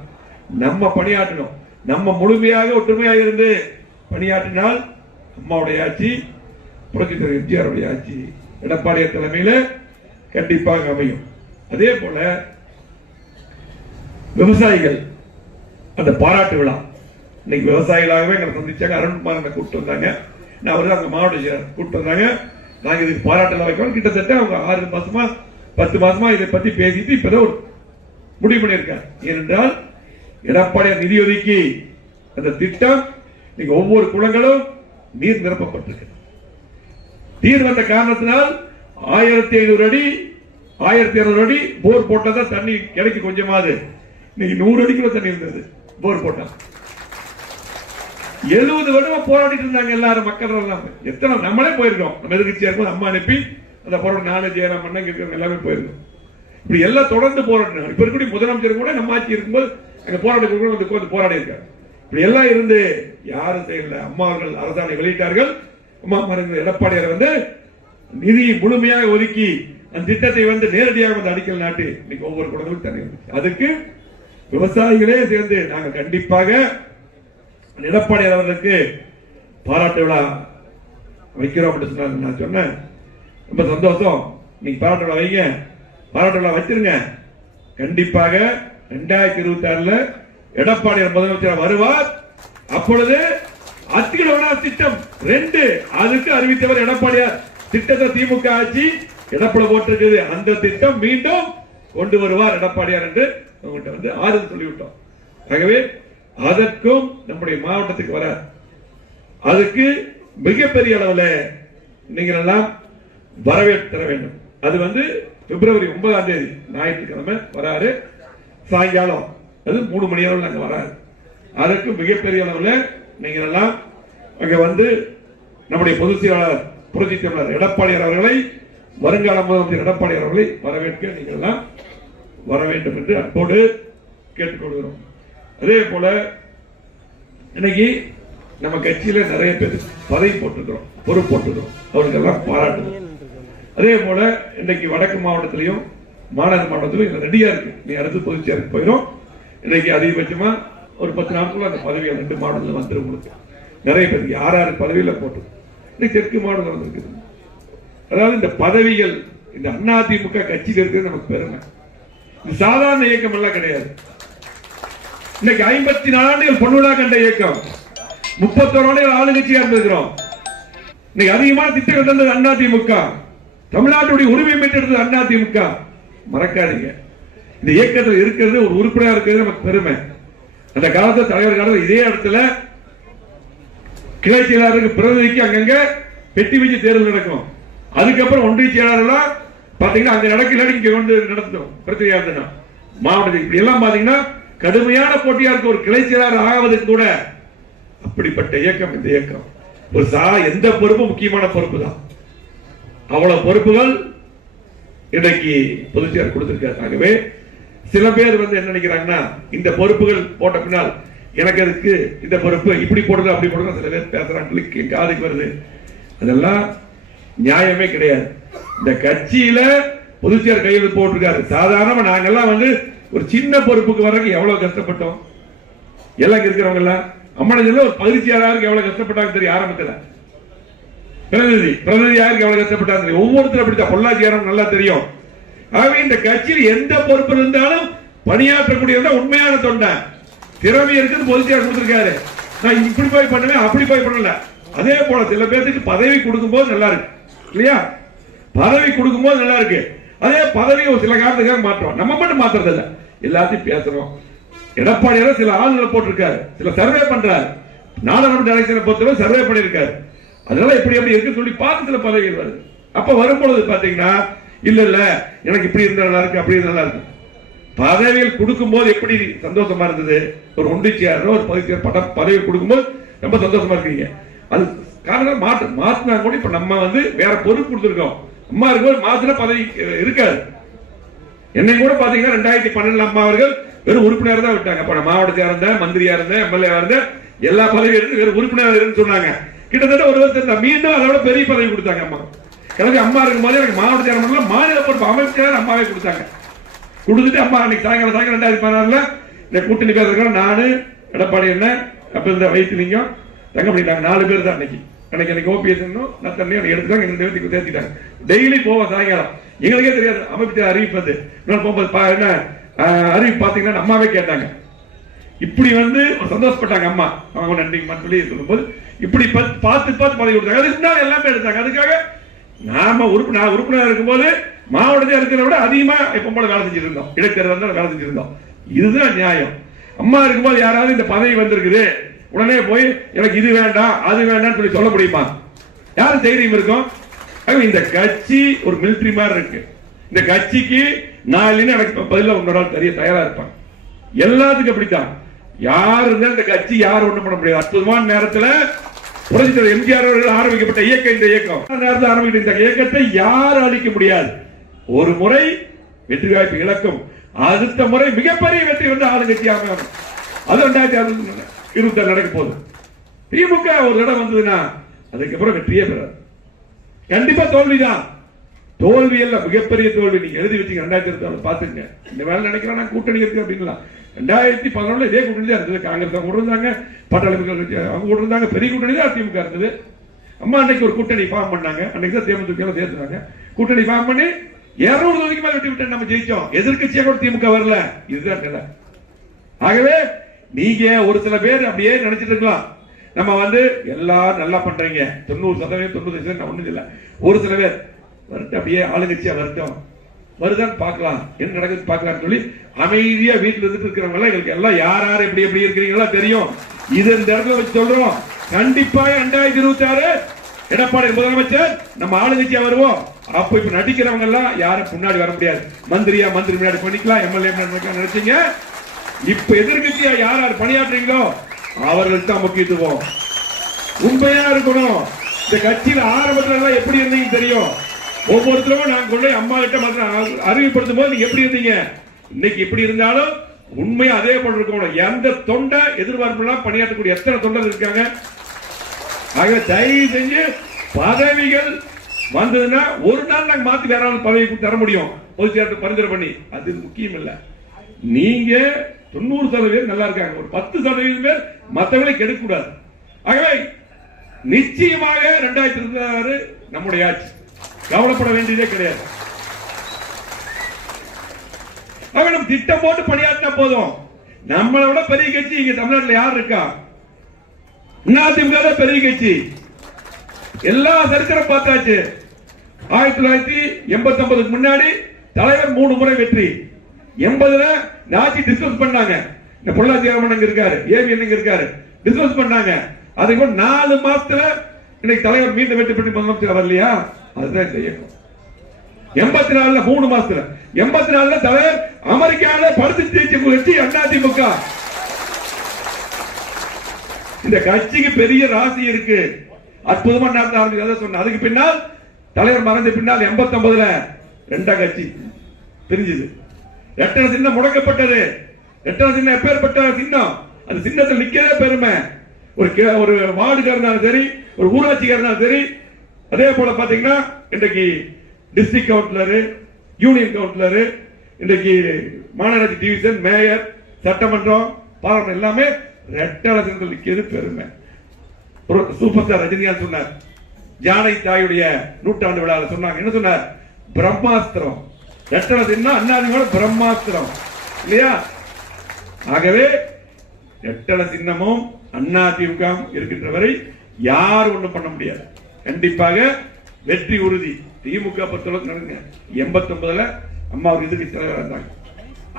நம்ம பணியாற்றணும். நம்ம முழுமையாக ஒற்றுமையாக இருந்து பணியாற்றினால் அம்மாவுடைய ஆட்சி, புரட்சித் தலைவர் எம்ஜிஆருடைய ஆட்சி எடப்பாடியார் தலைமையில கண்டிப்பாக அமையும். அதே போல விவசாயிகள் அந்த பாராட்டு விழா இன்னைக்கு விவசாயிகளாகவே எங்களை சந்திச்சாங்க. அருண்குமார் கூப்பிட்டு வந்தாங்க, நான் அவரு அந்த மாவட்ட செயலர் கூப்பிட்டு வந்தாங்க. நாங்க இதுக்கு பாராட்டு வைக்கணும். கிட்டத்தட்ட அவங்க 6 மாசமா 10 மாசமா இதை பத்தி பேசிட்டு இப்பதான் ஒரு முடிவு பண்ணியிருக்காங்க. ஏனென்றால் எடப்பாடியார் நிதி ஒதுக்கி அந்த திட்டம் நீங்க ஒவ்வொரு குளங்களும் நீர் நிரப்பப்பட்டிருக்கு. நீர் வந்த காரணத்தினால் 1500 அடி 1200 அடி போர் போட்டதான் தண்ணி கிடைக்கும் கொஞ்சமாவது. இன்னைக்கு 100 அடிக்குள்ள தண்ணி இருந்தது போர் போட்டா. 70 வருடமா போராடிட்டு இருந்தாங்க எல்லாரும், மக்கள் எல்லாம். எத்தனை நம்மளே போயிருக்கோம், நம்ம எதிர்கட்சியா இருக்கும் அம்மா அனுப்பி அந்த போராட்டம் 4 ஜெயராம் பண்ண எல்லாமே போயிருக்கோம். இப்படி எல்லாம் தொடர்ந்து போராடினாங்க. இப்ப இருக்கக்கூடிய முதலமைச்சர் கூட நம்ம ஆட்சி இருக்கும்போது அங்க போராட்டம் போராடி இருக்காங்க. இப்படி எல்லாம் இருந்து யாரும் செய்யல. அம்மா அவர்கள் அரசாணை வெளியிட்டார்கள். அம்மா எடப்பாடியார் நிதி முழுமையாக ஒதுக்கி அந்த திட்டத்தை நேரடியாக அடிக்கல் நாட்டு இன்னைக்கு ஒவ்வொரு குடும்பங்களும் தண்ணி. அதுக்கு விவசாயிகளே சேர்ந்து நாங்கள் கண்டிப்பாக எடப்பாடியார் அவர்களுக்கு பாராட்டு விழா வைக்கிறோம் அப்படின்னு சொன்னாங்க. நான் சொன்னேன் ரொம்ப சந்தோஷம், நீங்க பாராட்டு விழா வைங்க, பாராட்டு விழா வச்சிருங்க. கண்டிப்பாக 2026 எடப்பாடியார் முதலமைச்சர் வருவார். அப்பொழுது அத்திகிட திட்டம் 2 அதுக்கு அறிவித்தவர் எடப்பாடியார். திட்டத்தை திமுக ஆட்சி எடப்பாடி போட்டிருக்குது. அந்த திட்டம் மீண்டும் கொண்டு வருவார் எடப்பாடியார் என்று உங்கள்கிட்ட ஆறுதல் சொல்லிவிட்டோம். ஆகவே அதற்கும் நம்முடைய மாவட்டத்துக்கு வர அதுக்கு மிகப்பெரிய அளவில் நீங்கள் எல்லாம் வரவேற்பு தர வேண்டும். அது பிப்ரவரி 9ஆம் தேதி ஞாயிற்றுக்கிழமை வராரு. சாயங்காலம் அது 3 மணி அளவில் நாங்கள் வராது. அதற்கு மிகப்பெரிய அளவில் நீங்கள் எல்லாம் அங்க நம்முடைய பொதுச் செயலாளர் புரட்சித் தலைவர் எடப்பாடியார் அவர்களை, வருங்கால முதலமைச்சர் எடப்பாடியார் அவர்களை வரவேற்க நீங்கள் எல்லாம் வர வேண்டும் என்று அன்போடு கேட்டுக்கொள்கிறோம். அதே போல இன்னைக்கு நம்ம கட்சியில நிறைய பேர் பதவி போட்டுக்கிறோம், பொறுப்பு போட்டுக்கிறோம், அவருக்கெல்லாம் பாராட்டுகிறோம். அதே போல இன்னைக்கு வடக்கு மாவட்டத்திலையும் மாநகர் மாவட்டத்திலும் ரெடியா இருக்கு. நீ அடுத்து பொதுச் செயலருக்கு போயிடும். இன்னைக்கு அதிகபட்சமா ஒரு 10 நாட்கள் அந்த பதவிகள் 2 மாவட்டத்தில் வந்துடும். உங்களுக்கு நிறைய பேருக்கு யார் பதவியில போட்டு இன்னைக்கு தெற்கு மாவட்டம் நடந்திருக்குது. அதாவது இந்த பதவிகள் இந்த அதிமுக கட்சியில் இருக்கிறது நமக்கு பெருமை. இது சாதாரண இயக்கம் எல்லாம் கிடையாது. இன்னைக்கு 54 ஆண்டுகள் பொன்விழா கண்ட இயக்கம், 31 ஆண்டுகள் ஆளுங்கட்சியா இருந்திருக்கிறோம். இன்னைக்கு அதிகமான திட்டங்கள் தந்தது அதிமுக, தமிழ்நாட்டுடைய உரிமை மீட்டெடுத்தது அதிமுக. மறக்காதீங்க, இந்த இயக்கத்தில் இருக்கிறது ஒரு உறுப்பினர் இருக்கிறது நமக்கு பெருமை. அந்த காலத்தில் தலைவர் காலத்தில் இதே இடத்துல கிளை செயலாளருக்கு பிரதிநிதிக்கு அங்கங்க பெட்டி வச்சு தேர்தல் நடக்கும். அதுக்கப்புறம் ஒன்றிய செயலாளர் பாத்தீங்கன்னா அங்க நடக்கல, இங்க கொண்டு நடத்தும் பிரச்சனையா இருந்தா மாவட்டத்தில். இப்படி எல்லாம் பாத்தீங்கன்னா கடுமையான போட்டியா இருக்க ஒரு கிளை செயலாளர் ஆவதற்கு கூட அப்படிப்பட்ட இயக்கம் இந்த இயக்கம். ஒரு எந்த பொறுப்பு முக்கியமான பொறுப்பு தான். அவ்வளவு பொறுப்புகள் இன்றைக்கு பொதுச் செயலர் கொடுத்திருக்காரு. ஆகவே சில பேர் என்ன நினைக்கிறாங்கன்னா, இந்த பொறுப்புகள் போட்ட பின்னால் எனக்கு அதுக்கு இந்த பொறுப்பு இப்படி போடுறது அப்படி போடுறது சில பேர் பேசுறாங்க, காதுக்கு வருது. அதெல்லாம் நியாயமே கிடையாது. இந்த கட்சியில பொதுச் செயலர் கையெழுத்து போட்டிருக்காரு. சாதாரணமா நாங்கெல்லாம் ஒரு சின்ன பொறுப்புக்கு வர்றதுக்கு எவ்வளவு கஷ்டப்பட்டோம். எல்லாம் இருக்கிறவங்க எல்லாம் அம்மனஜில ஒரு பயிற்சியாளருக்கு எவ்வளவு கஷ்டப்பட்டாங்க தெரியும். ஆரம்பத்தில் பிரதிநிதி யாருக்கு எவ்வளவு கஷ்டப்பட்டாங்க தெரியும். ஒவ்வொருத்தரும் அப்படித்தான். பொள்ளாச்சியாரம் நல்லா தெரியும். ஆகவே இந்த கட்சியில் எந்த பொறுப்பு இருந்தாலும் பணியாற்றக்கூடிய உண்மையான தொண்டை திறமை இருக்குது. பொதுச் செயலர் கொடுத்திருக்காரு. நான் இப்படி போய் பண்ணுவேன் அப்படி போய் பண்ணல. அதே போல சில பேருக்கு பதவி கொடுக்கும் போது நல்லா இருக்கு இல்லையா, பதவி கொடுக்கும் போது நல்லா இருக்கு. அதே பதவி ஒரு சில காரணத்துக்காக மாற்றோம். நம்ம மட்டும் மாத்துறது இல்ல, எல்லாத்தையும் பேசுறோம். எடப்பாடியார் சில ஆளுநரை போட்டிருக்காரு, சில சர்வே பண்றாரு. நாடாளுமன்ற எலெக்ஷனை பொறுத்தவரை சர்வே பண்ணிருக்காரு. அதனால எப்படி எப்படி இருக்கு சொல்லி பார்த்து சில பதவிகள் வருது. அப்ப வரும்பொழுது பாத்தீங்கன்னா இல்ல இல்ல எனக்கு இப்படி இருந்தா நல்லா இருக்கு அப்படி நல்லா இருக்கு. பதவிகள் கொடுக்கும் போது எப்படி சந்தோஷமா இருந்தது? ஒரு ஒன்றிச்சியாரோ ஒரு பதவி கொடுக்கும்போது ரொம்ப சந்தோஷமா இருக்கீங்க. அது காரணம் மாத்தினா கூட இப்ப நம்ம வேற பொறுப்பு கொடுத்துருக்கோம். அம்மா இருக்கும்போது மாத்தின பதவி இருக்காது. என்னை கூட பாத்தீங்கன்னா 2012 அம்மா அவர்கள் வெறும் உறுப்பினர் தான் விட்டாங்க. அப்ப மாவட்டத்தியா இருந்தேன், மந்திரியா இருந்தேன், எம்எல்ஏ இருந்தேன், எல்லா பதவியும் இருந்து வெறும் உறுப்பினர் சொன்னாங்க. கிட்டத்தட்ட ஒரு வருஷம் மீண்டும் அதோட பெரிய பதவி கொடுத்தாங்க அம்மா. எனக்கு அம்மா இருக்கும் போது எனக்கு மாவட்ட சேர்மன் மாநில பொறுப்பு அமைச்சர் அம்மாவே கொடுத்தாங்க. கொடுத்துட்டு அம்மா அன்னைக்கு சாயங்காலம் 2016 இந்த கூட்டணி பேர் நானு, எடப்பாடி என்ன, அப்ப இருந்த வைத்திலிங்கம், தங்கமணிட்டாங்க 4 பேர் தான் அன்னைக்கு ஓபிஎஸ் நத்தண்ணி எடுத்துட்டாங்க. 2 பேருக்கு சேர்த்திட்டாங்க. டெய்லி போவோம் சாயங்காலம். எங்களுக்கே தெரியாது அமைச்சர் அறிவிப்பது. போகும்போது என்ன அறிவிப்பு பாத்தீங்கன்னா அம்மாவே கேட்டாங்க. இப்படி சந்தோஷப்பட்டாங்க அம்மா. அவங்க நன்றி சொல்லி சொல்லும்போது இப்படி பார்த்து பதவி கொடுத்தாங்க. அதுக்கு எல்லாமே எடுத்தாங்க. அதுக்காக நாம உறுப்பினர் இருக்கும்போது மாவட்டத்தில் இருக்கிறத விட அதிகமா எப்ப போல வேலை செஞ்சிட்டு இருந்தோம். இடைத்தேர்தல் வேலை செஞ்சிருந்தோம். இதுதான் நியாயம். அம்மா இருக்கும்போது யாராவது இந்த பதவி வந்திருக்குது உடனே போய் எனக்கு இது வேண்டாம் அது வேண்டாம் சொல்லி சொல்ல முடியுமா? யாரும் தைரியம் இருக்கும்? இந்த கட்சி ஒரு மிலிட்டரி மாதிரி இருக்கு. இந்த கட்சிக்கு நான் எனக்கு பதில இன்னொரு ஆள் தெரிய தயாரா இருப்பாங்க. எல்லாத்துக்கும் அப்படித்தான். யார் இருந்தாலும் இந்த கட்சி யாரும் ஒண்ணும் பண்ண முடியாது. அற்புதமான நேரத்தில் புரட்சித்தலைவர் எம்ஜிஆர் அவர்கள் ஆரம்பிக்கப்பட்ட இயக்கம் இந்த இயக்கம். நேரத்தில் ஆரம்பிக்கிற இந்த இயக்கத்தை யாரும் அழிக்க முடியாது. ஒரு முறை வெற்றி வாய்ப்பு இழக்கும், அடுத்த முறை மிகப்பெரிய வெற்றி ஆளுங்கட்சியாக அமையும். அது 2026 நடக்க போகுது. திமுக ஒரு இடம் வந்ததுன்னா அதுக்கப்புறம் வெற்றியே பெறாது. கண்டிப்பா தோல்விதான். தோல்வி அல்ல, மிகப்பெரிய தோல்வி. நீங்க எழுதி வச்சீங்க 2026 பாத்துங்க. இந்த வேலை நினைக்கிறேன் கூட்டணி இருக்கு அப்படின்னா 2011 இதே கூட்டணி தான் இருந்தது. காங்கிரஸ் அவங்க கூட இருந்தாங்க, பட்டாளர்கள் அவங்க கூட இருந்தாங்க. பெரிய கூட்டணி தான் திமுக இருந்தது. அம்மா அன்னைக்கு ஒரு கூட்டணி ஃபார்ம் பண்ணாங்க. அன்னைக்கு தான் தேமுதிக சேர்த்துனாங்க. கூட்டணி ஃபார்ம் பண்ணி 200 தொகுதிக்கு மேல வெட்டி விட்டு நம்ம ஜெயிச்சோம். எதிர்கட்சியா கூட திமுக வரல. இதுதான் நிலை. ஆகவே நீங்க ஒரு சில பேர் அப்படியே நினைச்சிட்டு இருக்கலாம், நம்ம எல்லாரும் நல்லா பண்றீங்க 90% 90% ஒண்ணும் இல்ல. ஒரு சில பேர் வரட்டும், அப்படியே ஆளுங்கட்சியா வரட்டும், வருதான் பார்க்கலாம், என்ன நடக்குது பார்க்கலாம் சொல்லி அமைதியா வீட்டுல இருந்துட்டு இருக்கிறவங்க எங்களுக்கு எல்லாம் யார் யார் எப்படி எப்படி இருக்கிறீங்களா தெரியும். இது இந்த இடத்துல வச்சு சொல்றோம். கண்டிப்பா 2026 எடப்பாடி முதலமைச்சர் நம்ம ஆளுங்கட்சியா வருவோம். அப்ப இப்ப நடிக்கிறவங்க எல்லாம் யாரும் முன்னாடி வர முடியாது. மந்திரி முன்னாடி பண்ணிக்கலாம், எம்எல்ஏ நினைச்சீங்க. இப்ப எதிர்கட்சியா யார் யார் பணியாற்றுறீங்களோ அவர்களுக்கு தான் முக்கியத்துவம். உண்மையா இருக்கணும். இந்த கட்சியில ஆரம்பத்துல எப்படி இருந்தீங்க தெரியும். ஒவ்வொருத்தரும் நாங்க கொண்டு அம்மா கிட்ட அறிவுப்படுத்தும் போது நீங்க எப்படி இருந்தீங்க, இன்னைக்கு எப்படி இருந்தாலும் உண்மையா அதே போல இருக்கணும். எந்த தொண்டை எதிர்பார்ப்பு பணியாற்றக்கூடிய எத்தனை தொண்டர் இருக்காங்க. ஆக தயவு செஞ்சு பதவிகள் வந்ததுன்னா ஒரு நாள் நாங்க மாத்தி வேற பதவி தர முடியும். பொதுச் செயலாளர் பரிந்துரை பண்ணி அது முக்கியம் இல்ல. நீங்க 90% பேர் நல்லா இருக்காங்க, ஒரு 10% பேர் மற்றவர்களை கெடுக்க கூடாது. ஆகவே நிச்சயமாக 2026 நம்முடைய ஆட்சி, கவலைப்பட வேண்டியதே கிடையாது. நம்ம திட்டம் போட்டு பணியாற்றினா போதும். நம்மளை விட பெரிய கட்சி இங்க தமிழ்நாட்டில் யார் இருக்கா? அதிமுக பெரிய கட்சி. எல்லா சரித்திரம் பார்த்தாச்சு. 1989 முன்னாடி தலைவர் 3 முறை வெற்றி. 80ல ஆட்சி டிஸ்கஸ் பண்ணாங்க. இந்த பொள்ளாச்சி ராமன் இருக்காரு, ஏவிஎன் இருக்காரு, டிஸ்கஸ் பண்ணாங்க. அதுக்கு 4 மாசத்துல இன்னைக்கு தலைவர் மீண்டும் வெற்றி பெற்று முதலமைச்சர் வரலையா? அதுதான் இந்த இயக்கம். 84ல 3 மாசத்துல 84ல தலைவர் அமெரிக்காவில படுத்து ஜெயிச்ச கட்சி அதிமுக. இந்த கட்சிக்கு பெரிய ராசி இருக்கு. அற்புதமா நடந்த சொன்ன. அதுக்கு பின்னால் தலைவர் மறைந்த பின்னால் 89ல 2 கட்சி பிரிஞ்சது. எட்டண சின்னம் முடக்கப்பட்டது. எட்டண சின்னம் எப்பேற்பட்ட சின்னம், அந்த சின்னத்தில் நிக்கிறதே பெருமை. ஒரு வார்டுக்கு இருந்தாலும் சரி, ஒரு ஊராட்சிக்கு இருந்தாலும் சரி. அதே போல பாத்தீங்கன்னா இன்றைக்கு டிஸ்ட்ரிக்ட் கவுன்சிலர், யூனியன் கவுன்சிலர், இன்றைக்கு மாநகராட்சி டிவிஷன், மேயர், சட்டமன்றம், பாராளுமன்றம் எல்லாமே ரெட்டை சின்னத்தில் நிக்கிறது பெருமை. சூப்பர் ஸ்டார் ரஜினிகாந்த் சொன்னார், ஜானை தாயுடைய 100ஆண்டு விழாவில் சொன்னாங்க. என்ன சொன்னார்? பிரம்மாஸ்திரம். எட்டண சின்னம் அண்ணாதிமுக பிரம்மாஸ்திரம் இல்லையா? ஆகவே எட்டண சின்னமும் அதிமுக இருக்கின்ற வரை யார் ஒண்ணும் பண்ண முடியாது. கண்டிப்பாக வெற்றி உறுதி. திமுக பொறுத்தளவுக்கு 89ல அம்மா ஒரு எதிர்கட்சி தலைவர் இருந்தாங்க.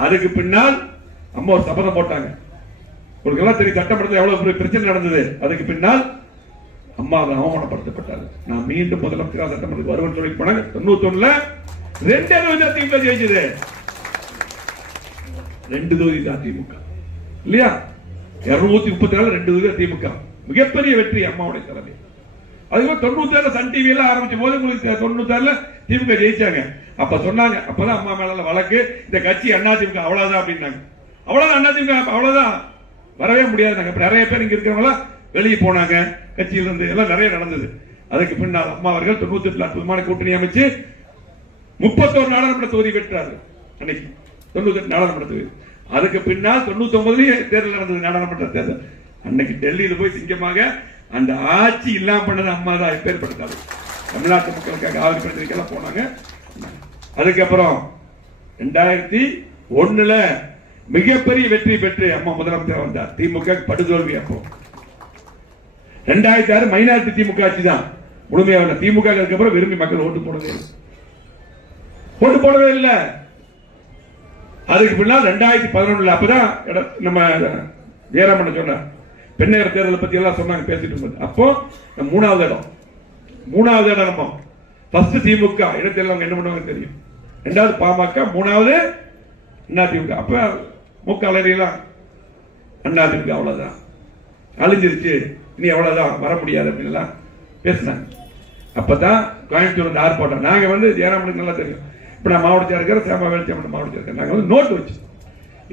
அதுக்கு பின்னால் அம்மா ஒரு சபதம் போட்டாங்க. உங்களுக்கு எல்லாம் தெரியும் சட்டமன்றத்தில் எவ்வளவு பிரச்சனை நடந்தது. அதுக்கு பின்னால் அம்மா அவமானப்படுத்தப்பட்டாங்க. நான் மீண்டும் முதலமைச்சர் சட்டமன்றத்துக்கு வருவேன் சொல்லி போனாங்க. 91ல 2 திமுக ஜெயிச்சது. 2 தொகுதி தான் திமுக இல்லையா? 234 2 தொகுதி திமுக. மிகப்பெரிய வெற்றி அம்மாவுடைய தலைமை. அதுக்கு 96 சன் டிவி எல்லாம் ஆரம்பிச்ச போது உங்களுக்கு 96 திமுக ஜெயிச்சாங்க. அப்ப சொன்னாங்க, அப்பதான் அம்மா மேல வழக்கு, இந்த கட்சி அண்ணா திமுக அவ்வளவுதான் அப்படின்னாங்க. அவ்வளவுதான் அண்ணா திமுக அவ்வளவுதான், வரவே முடியாது. நிறைய பேர் இங்க இருக்கிறவங்க வெளியே போனாங்க கட்சியிலிருந்து, எல்லாம் நிறைய நடந்தது. அதுக்கு பின்னால் அம்மா அவர்கள் 98 அற்புதமான கூட்டணி அமைச்சு 31 நாடாளுமன்ற தொகுதி பெற்றார்கள். அன்னைக்கு 98 நாடாளுமன்ற தொகுதி. அதுக்கு பின்னால் 99 தேர்தல் நடந்தது, நாடாளுமன்ற தேர்தல். அன்னைக்கு டெல்லியில் போய் சிங்கமாக அந்த ஆட்சி இல்லாம பண்ணது அம்மா தான். எப்பேற்படுத்தாரு தமிழ்நாட்டு மக்களுக்காக ஆதரவு பிரச்சனைக்கெல்லாம் போனாங்க. அதுக்கப்புறம் 2001 மிகப்பெரிய வெற்றி பெற்று அம்மா முதலமைச்சர் வந்தார். திமுக படுதோல்வி. அப்போ 2006 மைனாரிட்டி திமுக ஆட்சி தான் முழுமையாக. திமுக அப்புறம் விரும்பி மக்கள் ஓட்டு போடவே இல்லை. அதுக்கு பின்னால் 2011 அப்பதான் நம்ம ஜெயராமன் சொன்னார், பெண்ணையர் தேர்தலை பத்தி எல்லாம் சொன்னாங்க, பேசிட்டு இருந்தது. அப்போ மூணாவது இடம் நம்ம ஃபர்ஸ்ட் திமுக இடத்தில் என்ன பண்ணுவாங்க தெரியும். 2வது பாமக, 3வது அண்ணா திமுக. அப்ப முக்காலெல்லாம் அண்ணா திமுக அவ்வளவுதான், அழிஞ்சிருச்சு, இனி அவ்வளவுதான், வர முடியாது அப்படின்னு பேசினாங்க. அப்பதான் கோயம்புத்தூர் ஆர்ப்பாட்டம். நாங்க ஜெயராமனுக்கு நல்லா தெரியும். இப்ப நான் மாவட்ட செயலர் சேமாவேல் மாவட்ட செயலர். நாங்க நோட்டு வச்சோம்.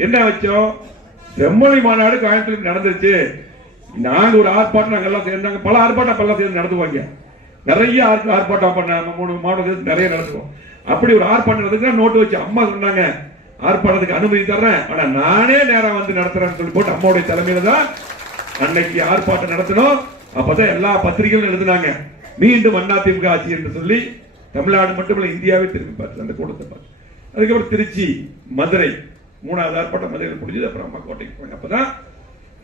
என்ன வச்சோம்? செம்மொழி மாநாடு கோயம்புத்தூர் நடந்துச்சு. நாங்க ஒரு ஆர்ப்பாட்டம் நாங்க எல்லாம் சேர்ந்தாங்க. பல ஆர்ப்பாட்டம் எல்லாம் சேர்ந்து நடத்துவாங்க. நிறைய ஆர்ப்பாட்டம் பண்ண 3 மாவட்டத்தில் நிறைய நடத்துவோம். அப்படி ஒரு ஆர்ப்பாட்டம் நடந்துச்சுன்னா நோட்டு வச்சு அம்மா சொன்னாங்க, ஆர்ப்பாட்டத்துக்கு அனுமதி தர்றேன், ஆனா நானே நேரம் வந்து நடத்துறேன்னு சொல்லி போட்டு அம்மாவுடைய தலைமையில தான் அன்னைக்கு ஆர்ப்பாட்டம் நடத்தணும். அப்பதான் எல்லா பத்திரிகைகளும் எழுதினாங்க, மீண்டும் அண்ணா திமுக ஆட்சி என்று சொல்லி. தமிழ்நாடு மட்டுமல்ல, இந்தியாவே திரும்பி பார்த்து அந்த கூட்டத்தை பார்த்து. அதுக்கப்புறம் திருச்சி, மதுரை, 3வது ஆர்ப்பாட்டம் மதுரையில் முடிஞ்சது. அப்புறம் அம்மா கோட்டைக்கு போனாங்க. அப்பதான்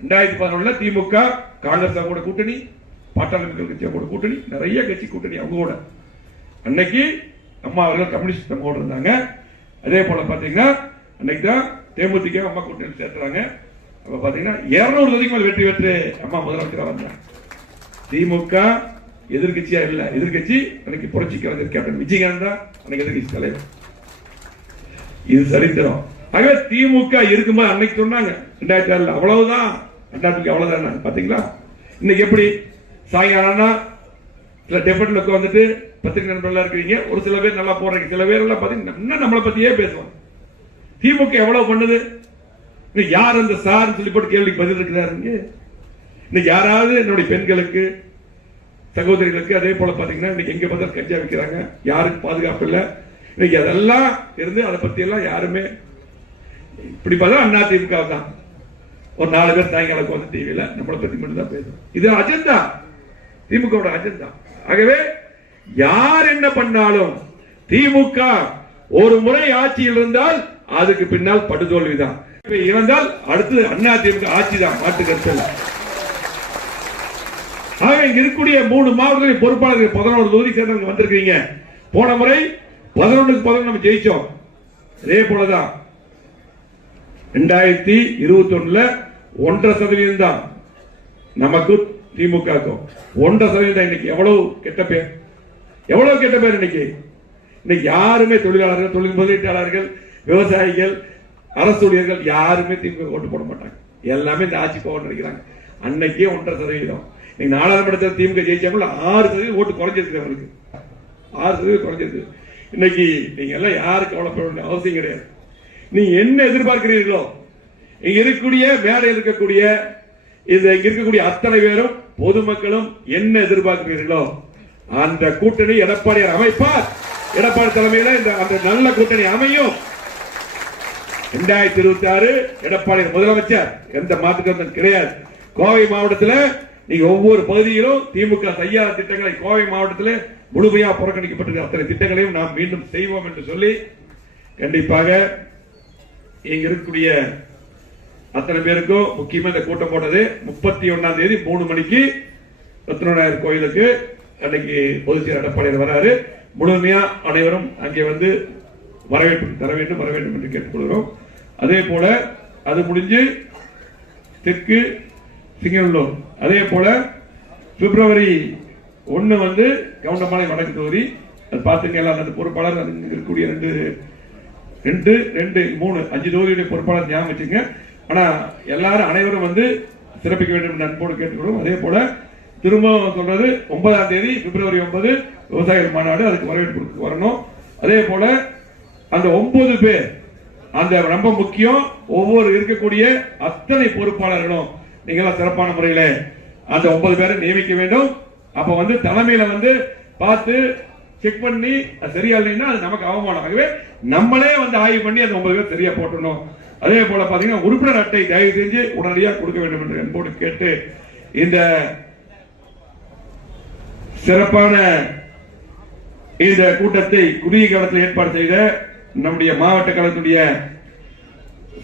2011 திமுக காங்கிரஸ் கூட கூட்டணி, பாட்டாளி மக்கள் கட்சி கூட கூட்டணி, நிறைய கட்சி கூட்டணி அவங்க கூட. அன்னைக்கு அம்மா அவர்கள் கம்யூனிஸ்ட் நம்ம கூட இருந்தாங்க. அதே போல பாத்தீங்கன்னா அன்னைக்கு தான் தேமுதிக அம்மா கூட்டணி சேர்த்துறாங்க. அப்ப பாத்தீங்கன்னா 200 தொகுதிக்கு மேல் வெற்றி பெற்று அம்மா முதலமைச்சராக வந்தாங்க. திமுக எதிர்கட்சியா இல்ல, எதிர்கட்சி அன்னைக்கு புரட்சி கலைஞர் கேப்டன் விஜயகாந்த் தான் அன்னைக்கு எதிர்கட்சி தலைவர். இது சரித்திரம். ஆகவே திமுக இருக்கும்போது அன்னைக்கு சொன்னாங்க 2006 அவ்வளவுதான், அண்ணாதிமுக அவ்வளவுதான். பாத்தீங்களா இன்னைக்கு எப்படி? சாயங்காலம் சில டெபேட்ல வந்துட்டு பத்திரிகை நண்பர்களா இருக்கிறீங்க, ஒரு சில பேர் நல்லா போறீங்க, சில பேர் எல்லாம் பாத்தீங்கன்னா நம்மளை பத்தியே பேசுவாங்க. திமுக எவ்வளவு பண்ணுது? யார் அந்த சார் சொல்லி போட்டு கேள்விக்கு பதில் இருக்கிறாரு. இன்னைக்கு யாராவது என்னுடைய பெண்களுக்கு, சகோதரிகளுக்கு அதே போல பாத்தீங்கன்னா இன்னைக்கு எங்க பார்த்தாலும் கஞ்சா வைக்கிறாங்க, யாருக்கு பாதுகாப்பு இல்ல. இன்னைக்கு அதெல்லாம் இருந்து அதை பத்தி எல்லாம் யாருமே இப்படி பார்த்தா அண்ணா திமுக தான். ஒரு 4 பேர் சாயங்காலம் வந்து டிவியில நம்மளை பத்தி மட்டும் தான் பேசும். இது அஜெண்டா, திமுக அஜெண்டா. ஆகவே யார் என்ன பண்ணாலும் திமுக ஒரு முறை ஆட்சியில் இருந்தால் அதுக்கு பின்னால் படுதோல்விதான். இருந்தால் அடுத்து அண்ணா திமுக ஆட்சி தான், மாற்று கருத்து. ஆக இங்க இருக்கக்கூடிய 3 மாவட்டங்களின் பொறுப்பாளர்கள் 11 தொகுதி சேர்ந்தவங்க வந்திருக்கீங்க. போன முறை 11க்கு 11 நம்ம ஜெயிச்சோம். அதே போலதான் 2021 1.5% தான் நமக்கு திமுகக்கும் 1.5%. இன்னைக்கு எவ்வளவு கெட்ட பேர், எவ்வளவு கெட்ட பேர். இன்னைக்கு யாருமே தொழிலாளர்கள், தொழில் முதலீட்டாளர்கள், விவசாயிகள், அரசு ஊழியர்கள் யாருமே திமுக ஓட்டு போட மாட்டாங்க. எல்லாமே இந்த ஆட்சி போக நினைக்கிறாங்க. அன்னைக்கே 1.5%. நீங்க நாடாளுமன்றத்தில் திமுக ஜெயிச்சாங்கள 6% ஓட்டு குறைஞ்சிருக்கு. அவங்களுக்கு 6% குறைஞ்சிருக்கு. இன்னைக்கு நீங்க எல்லாம் யாருக்கு கவலைப்பட வேண்டிய அவசியம் கிடையாது. நீங்க என்ன எதிர்பார்க்கிறீர்களோ, இங்க இருக்கக்கூடிய மேடையில் இருக்கக்கூடிய இங்க இருக்கக்கூடிய அத்தனை பேரும் பொதுமக்களும் என்ன எதிர்பார்க்கிறீர்களோ அந்த கூட்டணி எடப்பாடியார் அமைப்பார். எடப்பாடி தலைமையில் அந்த நல்ல கூட்டணி அமையும். 2026 எடப்பாடி முதலமைச்சர், எந்த மாற்று கிடையாது. கோவை மாவட்டத்தில் நீங்க ஒவ்வொரு பகுதியிலும் திமுக செய்யாத திட்டங்களை கோவை மாவட்டத்தில் முழுமையாக புறக்கணிக்கப்பட்டிருக்கிற அத்தனை திட்டங்களையும் நாம் மீண்டும் செய்வோம் என்று சொல்லி கண்டிப்பாக இங்க இருக்கக்கூடிய அத்தனை பேருக்கும் முக்கியமா இந்த கூட்டம் போட்டது 31ஆம் தேதி 3 மணிக்கு ரத்னநாயகர் கோயிலுக்கு அன்னைக்கு பொதுச் செயலர் எடப்பாடியார் வராரு. முழுமையா அனைவரும் அங்கே வந்து வரவேற்பு தர வேண்டும் என்று கேட்டுக்கொள்கிறோம். அதே போல அது முடிஞ்சு தெற்கு சிங்கநல்லூர், அதே போல பிப்ரவரி 1 வந்து கவுண்டம்பாளையம் வடக்கு தொகுதி. அது பார்த்துங்க, எல்லாம் அந்த பொறுப்பாளர் இருக்கக்கூடிய 2 2, 2, 3 5 தொகுதியுடைய பொறுப்பாளர் ஞாபகம் வச்சுங்க. ஆனா எல்லாரும் அனைவரும் வந்து சிறப்பிக்க வேண்டும் என்று அன்போடு கேட்டுக்கொள்ளும். அதே போல திரும்ப சொல்றது 9ஆம் தேதி பிப்ரவரி 9 விவசாயிகள் மாநாடு, அதுக்கு வரவேற்பு வரணும். அதே போல அந்த 9 பேர் அந்த ரொம்ப முக்கியம். ஒவ்வொரு இருக்கக்கூடிய அத்தனை பொறுப்பாளர்களும் நீங்க சிறப்பான முறையில் அந்த 9 பேரை நியமிக்க வேண்டும். அப்ப வந்து தலைமையில வந்து பார்த்து செக் பண்ணி சரியா இல்லைன்னா அது நமக்கு அவமானம். ஆகவே நம்மளே வந்து ஆய்வு பண்ணி அந்த 9 பேர் சரியா போட்டணும். அதே போல பாத்தீங்கன்னா உறுப்பினர் அட்டை தயவு செஞ்சு உடனடியாக கொடுக்க வேண்டும் என்று என்போடு கேட்டு இந்த சிறப்பான இந்த கூட்டத்தை குறுகிய காலத்தில் ஏற்பாடு செய்த நம்முடைய மாவட்ட கழகத்துடைய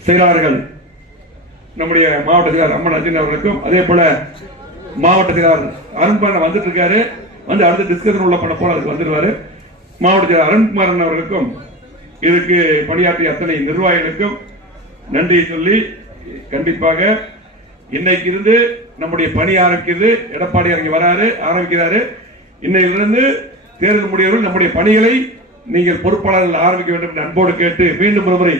செயலாளர்கள், நம்முடைய மாவட்ட செயலாளர் அம்மன் அர்ஜுன் அவர்களுக்கும், அதே போல மாவட்ட செயலாளர் அருண்குமார் வந்துட்டு இருக்காரு, வந்து அடுத்த டிஸ்கஷன் உள்ள பண்ண போல அதுக்கு வந்துடுவாரு. மாவட்ட செயலாளர் அருண்குமார் அவர்களுக்கும் இதுக்கு பணியாற்றிய அத்தனை நிர்வாகிகளுக்கும் நன்றி சொல்லி, கண்டிப்பாக இன்னைக்கு இருந்து நம்முடைய பணி ஆரம்பிக்கிறது. எடப்பாடி ஆரம்பிக்கிறாரு. இன்னையிலிருந்து தேர்தல் முடியவர்கள் நம்முடைய பணிகளை நீங்கள் பொறுப்பாளர்கள் ஆரம்பிக்க வேண்டும் என்று அன்போடு கேட்டு மீண்டும் ஒருமுறை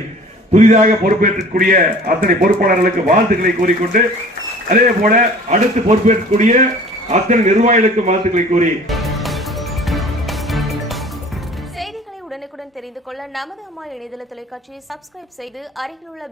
புதிதாக பொறுப்பேற்கக்கூடிய அத்தனை பொறுப்பாளர்களுக்கு வாழ்த்துக்களை கூறிக்கொண்டு, அதே போல அடுத்து பொறுப்பேற்கக்கூடிய அத்தனை நிர்வாகிகளுக்கு வாழ்த்துக்களை கூறி, செய்திகளை உடனுக்குடன் தெரிந்து கொள்ள நமது அம்மா இணையதள தொலைக்காட்சியை சப்ஸ்கிரைப் செய்து அருகில் உள்ள